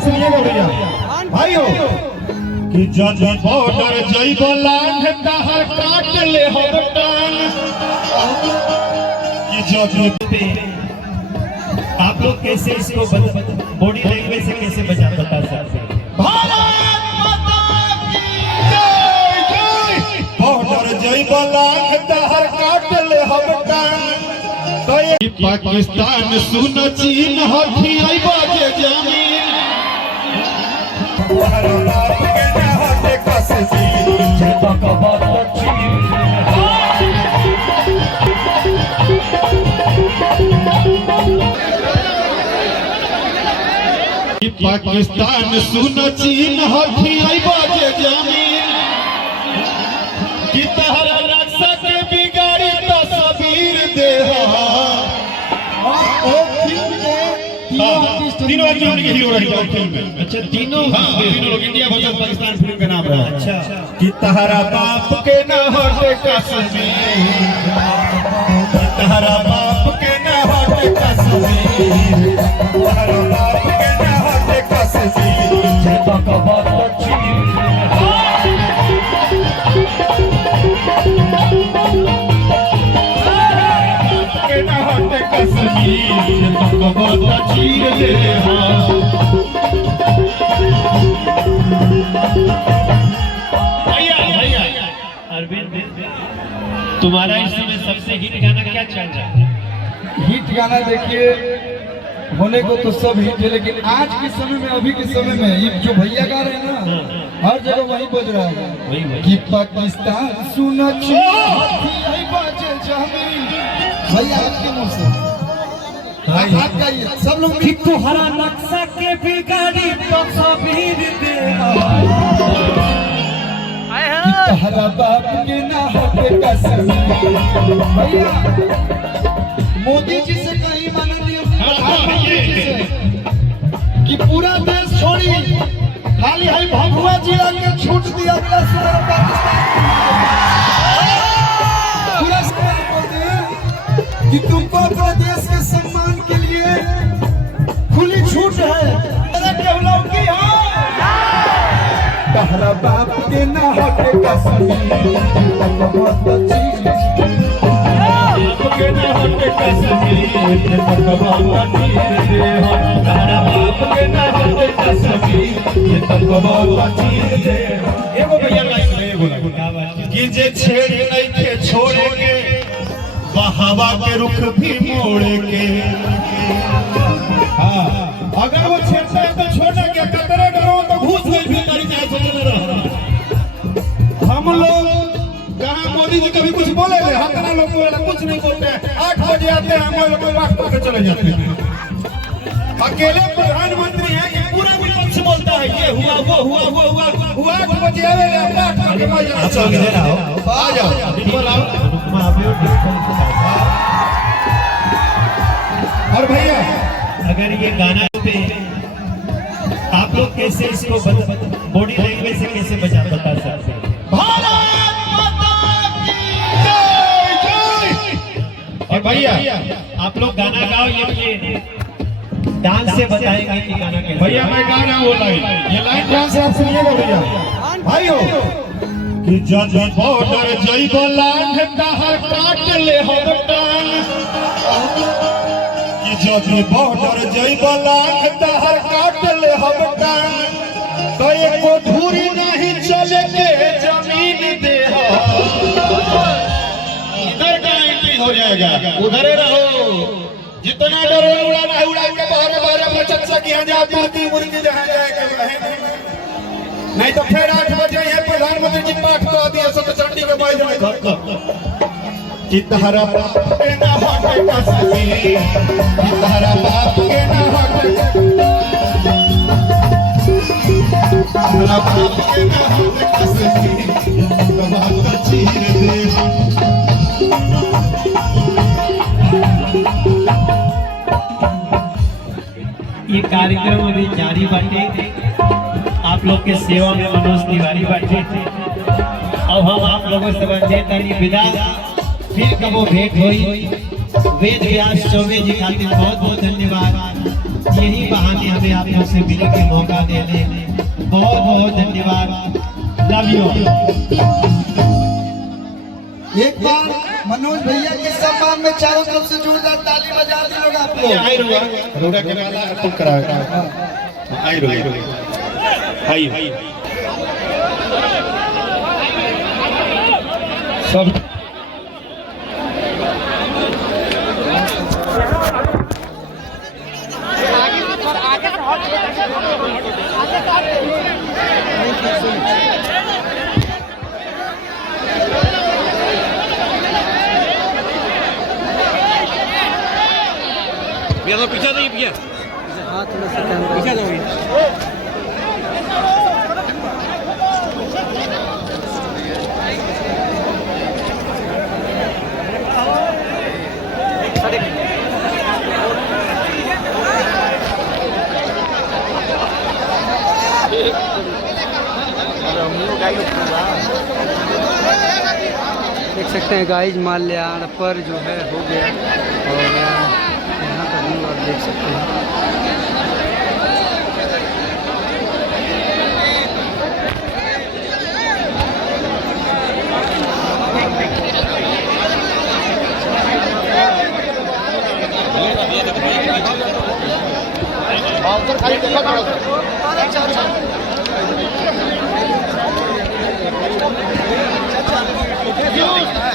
आप सुनिएगा भैया भाइयों कि जज बॉर्डर जइब लांघ तहर काट ले हम टांग कि जज पे आप लोग कैसे इसको बॉडी लैंग्वेज से कैसे बता सकते हैं? भारत माता की जय जय। बॉर्डर जइब लांघ तहर काट ले हम टांग पाकिस्तान सुन चीन हथी आइबा जे जमीन भारत के न होते कससी जे बकबत चीन पाकिस्तान सुन चीन हथी आइबा जे जमीन कि तहरा रक्षा के बिगाड़ी तस्वीर देहा तीनों के हीरो रहे फिल्म में। अच्छा तीनों लोग इंडिया वर्सेस पाकिस्तान फिल्म का नाम रहा। अच्छा कि तहरा बाप के न होते कश्मीर तहरा बाप के न होते कश्मीर तहरा बाप के न होते कश्मीर जे बकबत चीन के न होते कश्मीर बकबत चीन दे अरविंद, तुम्हारा इस समय सबसे हिट गाना क्या चल रहा है? हिट गाना देखिए होने को तो सब हिट है, लेकिन आज के समय में अभी के समय में ये जो भैया गा रहे हैं ना हर जगह वही बज रहा है कि पाकिस्तान सुनो भैया आपके मुंह से आप गाइए सब लोग कि तुम्हारा नक्शा के बिगाड़ी तस्वीर दे तहरा बाप के ना होते कश्मीर भैया मोदी जी से कहीं माननीय प्रधानमंत्री जी से कि पूरा देश छोड़ी खाली है भभुआ जिला के छूट दिया गया पूरा कि तुमको अपने देश के सम्मान के लिए खुली छूट है तहरा बाप के ना होते कश्मीर बकबत चीन के न होते कश्मीर बकबत चीन दे तहरा बाप के न होते कश्मीर बकबत चीन दे। एगो भैया लाइन में बोला कि जे छेड़ नहीं के छोड़े के बहावा के रुख भी मोड़े के हाँ अगर वो छेड़ता है तो छोड़ना क्या कतरे डरो तो घुस गई भी करी चाहे सोचने रहो। हम लोग कहाँ मोदी जी कभी कुछ बोले थे हतना लोग बोले कुछ नहीं बोलते हैं 8 बजे आते हैं हम लोग वाक करके चले जाते हैं। अकेले प्रधानमंत्री हैं कि पूरा विपक्ष बोलता है ये हुआ वो हुआ वो हुआ 8 बजे आवे 8 बजे आ जाओ और भैया अगर ये गाना पे आप लोग कैसे इसको बॉडी लैंग्वेज से कैसे बता सकते हैं? भारत माता की जय जय। और भैया आप लोग गाना गाओ, ये डांस से बताएंगे कि गाना कैसे। भैया मैं गा रहा हूँ वो लाइन, ये लाइन ध्यान से आप सुनिएगा भैया भाइयों कि जज बॉर्डर जइब लांघ तहर काट ले हम टांग कि जज बॉर्डर जइब लांघ तहर काट ले हम टांग तो एको धूरी नहीं चले के जमीन दे इधर का एंट्री हो जाएगा उधर रहो जितना डरो उड़ाना है उड़ा के बाहर अपने चच्चा की यहाँ जा मुर्गी मुर्गी जहाँ जाएगा नहीं तो फिर 8 बजे है प्रधानमंत्री जी पाठ करा दिया सब चंडी के बाई जाए चितहरा बाप के ना होते कश्मीर चितहरा बाप के ना होते चितहरा बाप के ना होते कश्मीर बकबत चीन दे। ये कार्यक्रम अभी जारी बाटे, आप लोग के सेवा में मनोज तिवारी बाटे। अब हम आप लोगों से बंधे तारी विदा, फिर कबो भेंट हुई। वेद व्यास चौबे जी खातिर बहुत बहुत धन्यवाद। यही बहाने हमें आप लोग से मिलने के मौका दे दे। बहुत बहुत धन्यवाद। Love you. एक बार मनोज भैया के सम्मान में चारों तरफ से जोरदार ताली बजा दी लोग आप लोग। आई रुआ रोड़ा के वाला तुम करा आई रुआ आई सब पीछे नहीं भैया। हाँ थोड़ा सा कैमरा पीछे जाओ। देख सकते हैं गाइज माल्यार्पण जो है हो गया और यहाँ का व्यू आप देख सकते हैं। अच्छा